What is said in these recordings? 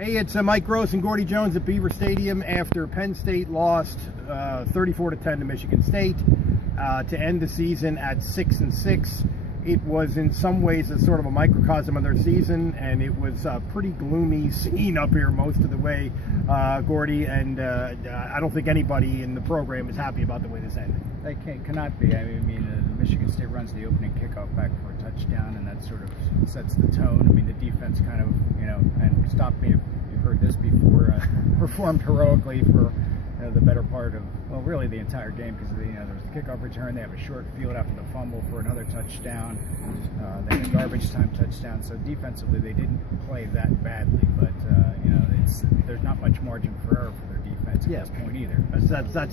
Hey, it's Mike Gross and Gordie Jones at Beaver Stadium after Penn State lost 34-10 to Michigan State to end the season at 6-6. It was in some ways a sort of a microcosm of their season, and it was a pretty gloomy scene up here most of the way, Gordie, and I don't think anybody in the program is happy about the way this ended. They cannot be. I mean, Michigan State runs the opening kickoff back for a touchdown, and that sort of sets the tone. I mean, the defense kind of, and stop me if you've heard this before, performed heroically for the better part of, well, really the entire game, because there was the kickoff return. They have a short field after the fumble for another touchdown. They had a garbage time touchdown. So defensively, they didn't play that badly, but there's not much margin for error for their defense at this point either.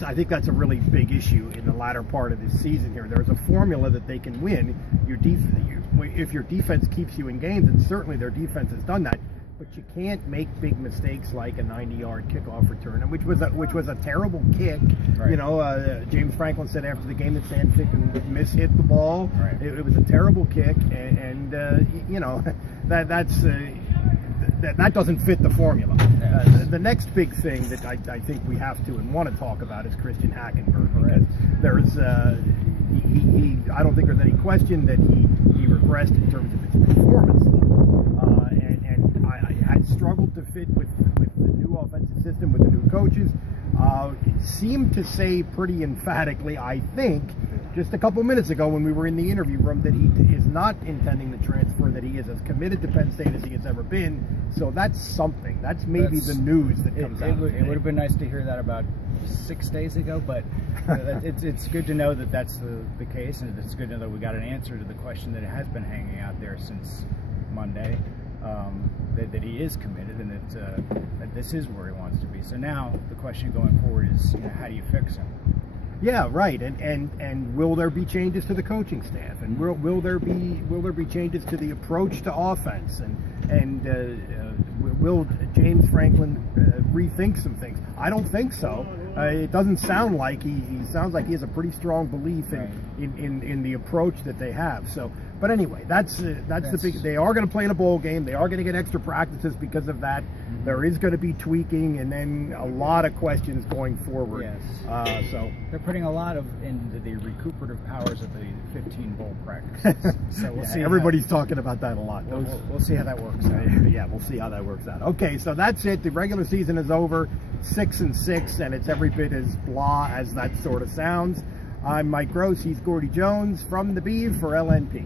I think that's a really big issue in the latter part of this season here. There's a formula that they can win. If your defense keeps you in games, and certainly their defense has done that. But you can't make big mistakes like a 90-yard kickoff return, which was a terrible kick. Right. James Franklin said after the game that Sandvik mishit the ball. Right. It was a terrible kick, and that doesn't fit the formula. The next big thing that I think we have to and want to talk about is Christian Hackenberg. Because there's I don't think there's any question that he regressed in terms of his performance. I struggled to fit with the new offensive system, with the new coaches. Seemed to say pretty emphatically, I think, just a couple minutes ago when we were in the interview room, that he is not intending to transfer, that he is as committed to Penn State as he has ever been. So that's something. That's maybe the news that comes out. It would have been nice to hear that about 6 days ago, but it's good to know that that's the case, and it's good to know that we got an answer to the question that has been hanging out there since Monday. That he is committed, and that this is where he wants to be. So now the question going forward is, how do you fix him? Yeah, right. And will there be changes to the coaching staff? And will there be changes to the approach to offense? And will James Franklin rethink some things? I don't think so. It doesn't sound like he sounds like he has a pretty strong belief in the approach that they have. So, but anyway, that's the big. They are going to play in a bowl game. They are going to get extra practices because of that. Mm-hmm. There is going to be tweaking, and then a lot of questions going forward. Yes. So they're putting a lot into the recuperative powers of the 15 bowl practices. So we'll see. Everybody's talking about that a lot. We'll see how that works out. Yeah, we'll see how that works out. Okay, so that's it. The regular season is over, 6-6, and it's every bit as blah as that sort of sounds. I'm Mike Gross. He's Gordie Jones from the Beav for LNP.